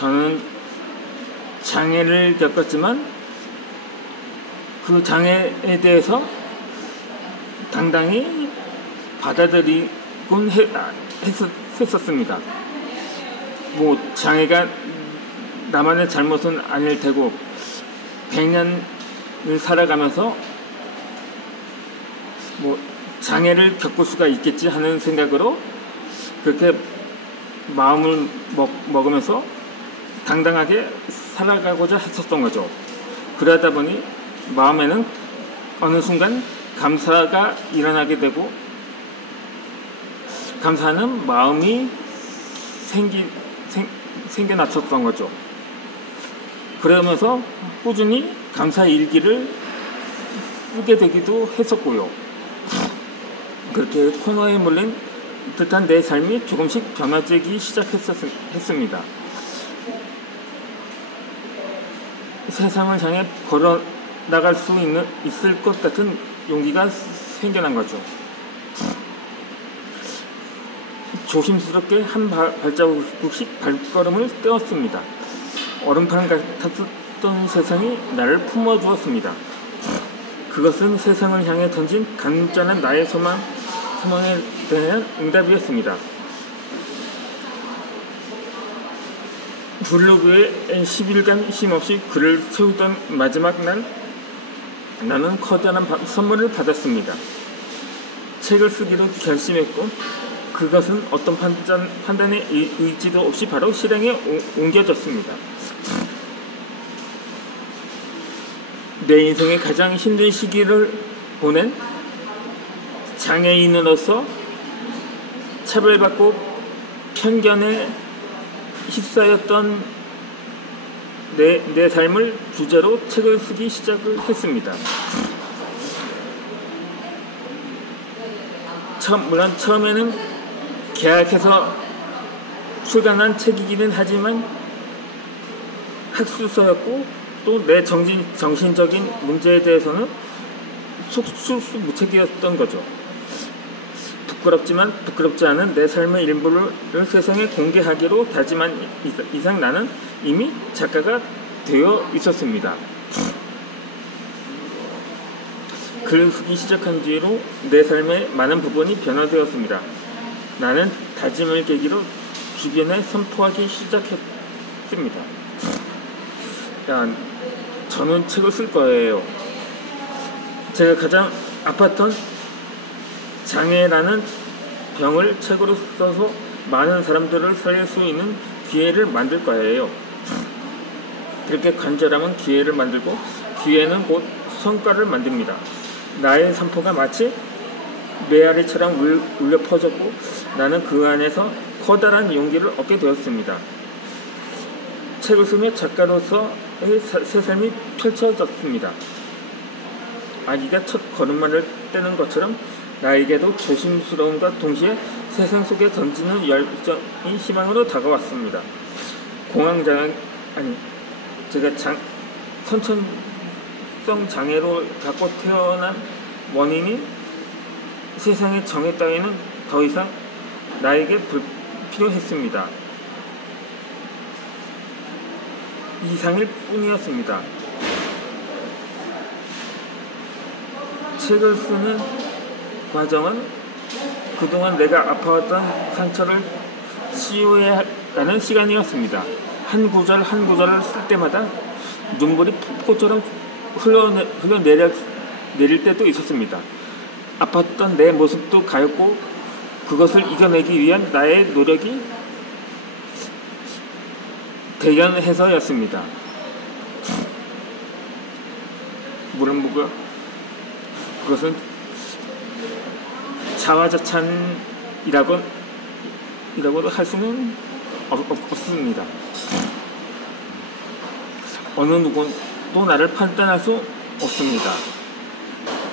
저는 장애를 겪었지만 그 장애에 대해서 당당히 받아들이곤 했었습니다. 뭐 장애가 나만의 잘못은 아닐 테고 100년을 살아가면서 뭐 장애를 겪을 수가 있겠지 하는 생각으로 그렇게 마음을 먹으면서 당당하게 살아가고자 했었던 거죠. 그러다 보니 마음에는 어느 순간 감사가 일어나게 되고 감사하는 마음이 생겨났었던 거죠. 그러면서 꾸준히 감사 일기를 쓰게 되기도 했었고요. 그렇게 코너에 몰린 듯한 내 삶이 조금씩 변화되기 시작했습니다. 세상을 향해 걸어 나갈 수 있을 것 같은 용기가 생겨난 거죠. 조심스럽게 한 발자국씩 발걸음을 떼었습니다. 얼음판 같았던 세상이 나를 품어주었습니다. 그것은 세상을 향해 던진 간절한 나의 소망에 대한 응답이었습니다. 블로그에 10일간 쉼없이 글을 채우던 마지막 날 나는 커다란 선물을 받았습니다. 책을 쓰기로 결심했고 그것은 어떤 판단의 의지도 없이 바로 실행에 옮겨졌습니다. 내 인생의 가장 힘든 시기를 보낸 장애인으로서 차별받고 편견에 휩싸였던 내 삶을 주제로 책을 쓰기 시작을 했습니다. 물론 처음에는 계약해서 출간한 책이기는 하지만 학술서였고 또 내 정신적인 문제에 대해서는 속수무책이었던 거죠. 부끄럽지만 부끄럽지 않은 내 삶의 일부를 세상에 공개하기로 다짐한 이상 나는 이미 작가가 되어 있었습니다. 글을 쓰기 시작한 뒤로 내 삶의 많은 부분이 변화되었습니다. 나는 다짐을 계기로 주변에 선포하기 시작했습니다. 저는 책을 쓸 거예요. 제가 가장 아팠던 장애라는 병을 책으로 써서 많은 사람들을 살릴 수 있는 기회를 만들 거예요. 그렇게 간절하면 기회를 만들고 기회는 곧 성과를 만듭니다. 나의 선포가 마치 메아리처럼 울려 퍼졌고 나는 그 안에서 커다란 용기를 얻게 되었습니다. 책을 쓰며 작가로서의 새 삶이 펼쳐졌습니다. 아기가 첫 걸음마를 떼는 것처럼 나에게도 조심스러움과 동시에 세상 속에 던지는 열정이 희망으로 다가왔습니다. 제가 선천성 장애로 갖고 태어난 원인이 세상의 정의 따위는 더 이상 나에게 불필요했습니다. 이상일 뿐이었습니다. 책을 쓰는 과정은 그동안 내가 아파왔던 상처를 치유해야 하는 시간이었습니다. 한 구절 한 구절을 쓸 때마다 눈물이 폭포처럼 흘러내릴 때도 있었습니다. 아팠던 내 모습도 가였고 그것을 이겨내기 위한 나의 노력이 대견해서였습니다. 물론 그것은 자화자찬이라고도 할 수는 없습니다. 어느 누구도 나를 판단할 수 없습니다.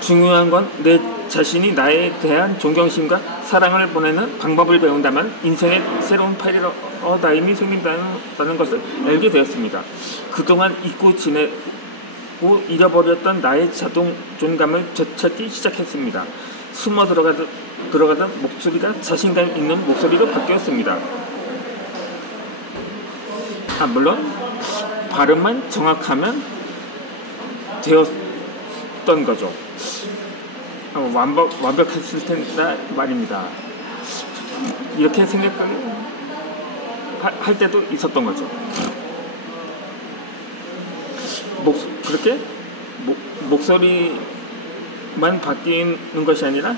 중요한 건 내 자신이 나에 대한 존경심과 사랑을 보내는 방법을 배운다면 인생의 새로운 패러다임이 생긴다는 것을 알게 되었습니다. 그동안 잊고 지내고 잃어버렸던 나의 자존감을 되찾기 시작했습니다. 숨어 들어가던 목소리가 자신감 있는 목소리로 바뀌었습니다. 물론 발음만 정확하면 되었던 거죠. 완벽했을 텐데 말입니다. 이렇게 생각할 때도 있었던 거죠. 그렇게 목소리만 바뀌는 것이 아니라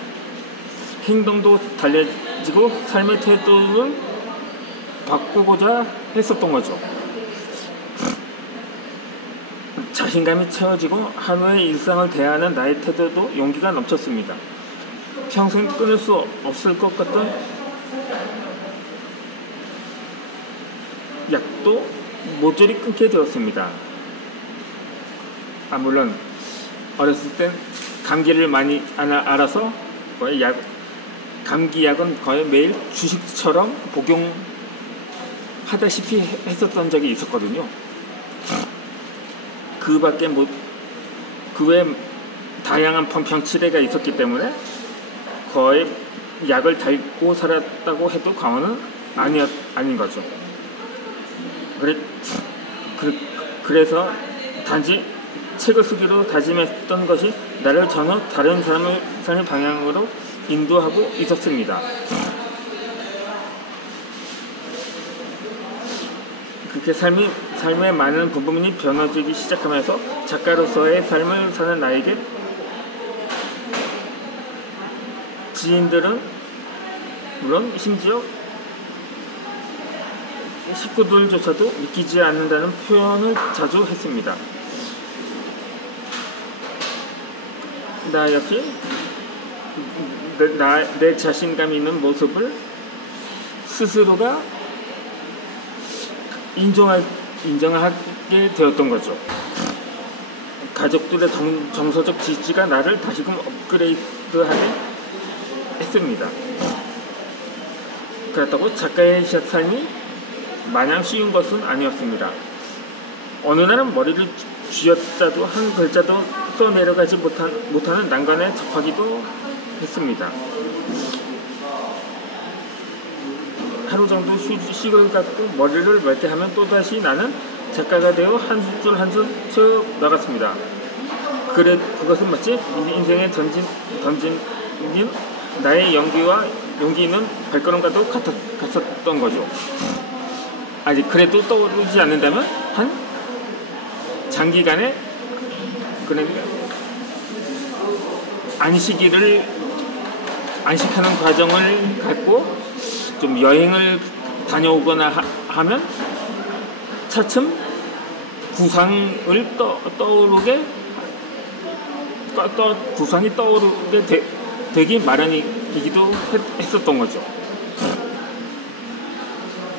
행동도 달라지고 삶의 태도를 바꾸고자 했었던 거죠. 자신감이 채워지고 하루의 일상을 대하는 나의 태도도 용기가 넘쳤습니다. 평생 끊을 수 없을 것 같던 약도 모조리 끊게 되었습니다. 물론 어렸을 땐 감기를 많이 알아서 거의 감기약은 거의 매일 주식처럼 복용하다시피 했었던 적이 있었거든요. 그 외에 다양한 병치레가 있었기 때문에 거의 약을 달고 살았다고 해도 과언은 아닌 거죠. 그래서 단지 책을 쓰기로 다짐했던 것이 나를 전혀 다른 삶의 방향으로 인도하고 있었습니다. 그렇게 삶의 많은 부분이 변화되기 시작하면서 작가로서의 삶을 사는 나에게 지인들은 물론 심지어 식구들조차도 믿기지 않는다는 표현을 자주 했습니다. 나 역시 내 자신감 있는 모습을 스스로가 인정하게 되었던 거죠. 가족들의 정서적 지지가 나를 다시금 업그레이드하게 했습니다. 그렇다고 작가의 삶이 마냥 쉬운 것은 아니었습니다. 어느 날은 머리를 쥐어짜도 한 글자도 써내려가지 못하는 난관에 접하기도 했습니다. 하루 정도 휴식을 갖고 머리를 맑게하면 또다시 나는 작가가 되어 한 줄 한 줄 채워 나갔습니다. 그것은 마치 인생에 던진 나의 용기는 발걸음과도 같았던 거죠. 아직 그래도 떠오르지 않는다면 한 장기간의 안식하는 과정을 갖고 좀 여행을 다녀오거나 하면 차츰 구상이 떠오르게 되기 마련이기도 했었던 거죠.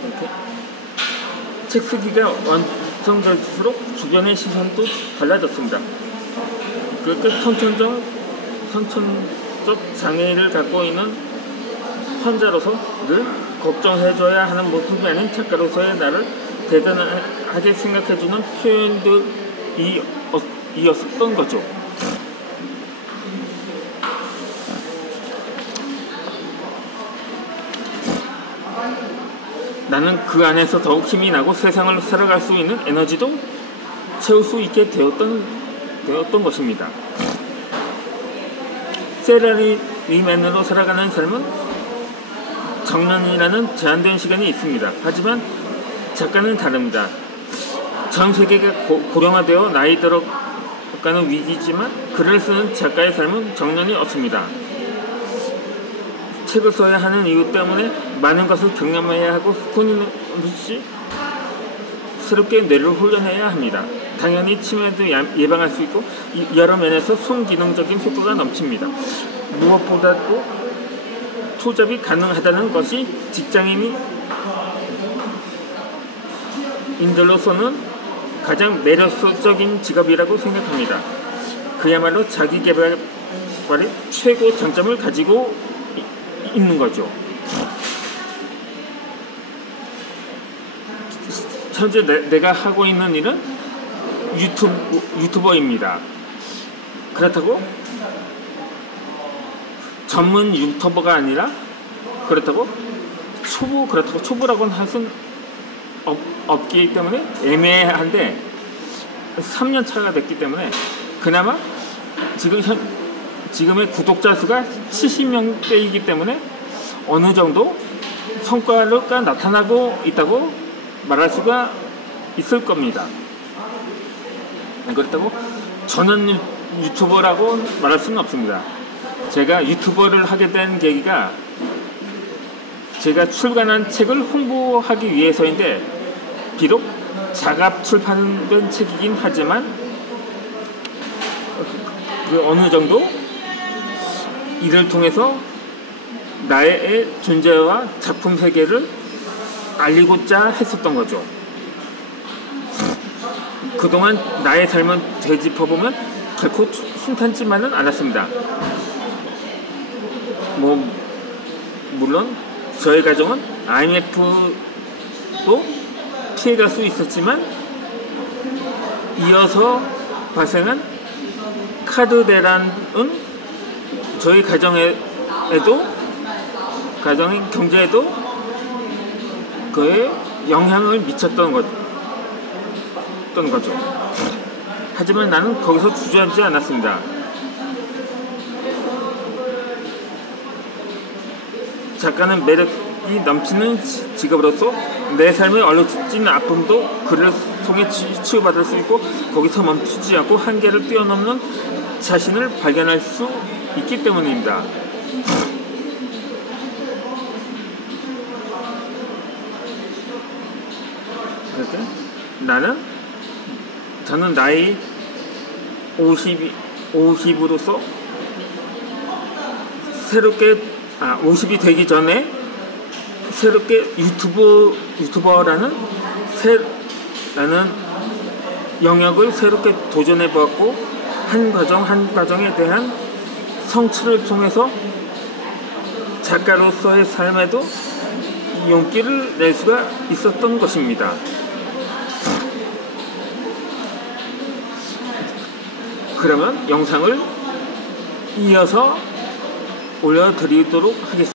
이렇게 책 쓰기가 완성될수록 주변의 시선도 달라졌습니다. 그렇게 선천적 장애를 갖고 있는 환자로서 늘 걱정해줘야 하는 모습이 아닌 작가로서의 나를 대단하게 생각해주는 표현들이었던 거죠. 나는 그 안에서 더욱 힘이 나고 세상을 살아갈 수 있는 에너지도 채울 수 있게 되었던 것입니다. 셀러리맨으로 살아가는 삶은 정년이라는 제한된 시간이 있습니다. 하지만 작가는 다릅니다. 전 세계가 고령화되어 나이 들어가는 위기지만 글을 쓰는 작가의 삶은 정년이 없습니다. 책을 써야 하는 이유 때문에 많은 것을 경험해야 하고 끊임없이 새롭게 뇌를 훈련해야 합니다. 당연히 치매도 예방할 수 있고 여러 면에서 순기능적인 효과가 넘칩니다. 무엇보다도 투잡이 가능하다는 것이 직장인들로서는 가장 매력적인 직업이라고 생각합니다. 그야말로 자기계발의 최고 장점을 가지고 있는 거죠. 현재 내가 하고 있는 일은 유튜버입니다. 그렇다고 전문 유튜버가 아니라 그렇다고 초보라고는 할 수는 없기 때문에 애매한데 3년 차가 됐기 때문에 그나마 지금의 구독자 수가 70명대이기 때문에 어느 정도 성과가 나타나고 있다고 말할 수가 있을 겁니다. 그렇다고 저는 유튜버라고 말할 수는 없습니다. 제가 유튜버를 하게 된 계기가 제가 출간한 책을 홍보하기 위해서인데, 비록 자갑 출판된 책이긴 하지만 어느 정도 이를 통해서 나의 존재와 작품 세계를 알리고자 했었던 거죠. 그동안 나의 삶을 되짚어보면 결코 순탄치만은 않았습니다. 물론 저희 가정은 IMF도 피해갈 수 있었지만 이어서 발생한 카드 대란은 저희 가정의 경제에도 그에 영향을 미쳤던 거죠. 하지만 나는 거기서 주저앉지 않았습니다. 작가는 매력이 넘치는 직업으로서 내 삶의 얼룩진 아픔도 글을 통해 치유받을 수 있고, 거기서 멈추지 않고 한계를 뛰어넘는 자신을 발견할 수 있기 때문입니다. 저는 나이 50으로서 새롭게 50이 되기 전에 새롭게 유튜버라는 영역을 새롭게 도전해 보았고, 한 과정에 대한 성취를 통해서 작가로서의 삶에도 용기를 낼 수가 있었던 것입니다. 그러면 영상을 이어서 올려드리도록 하겠습니다.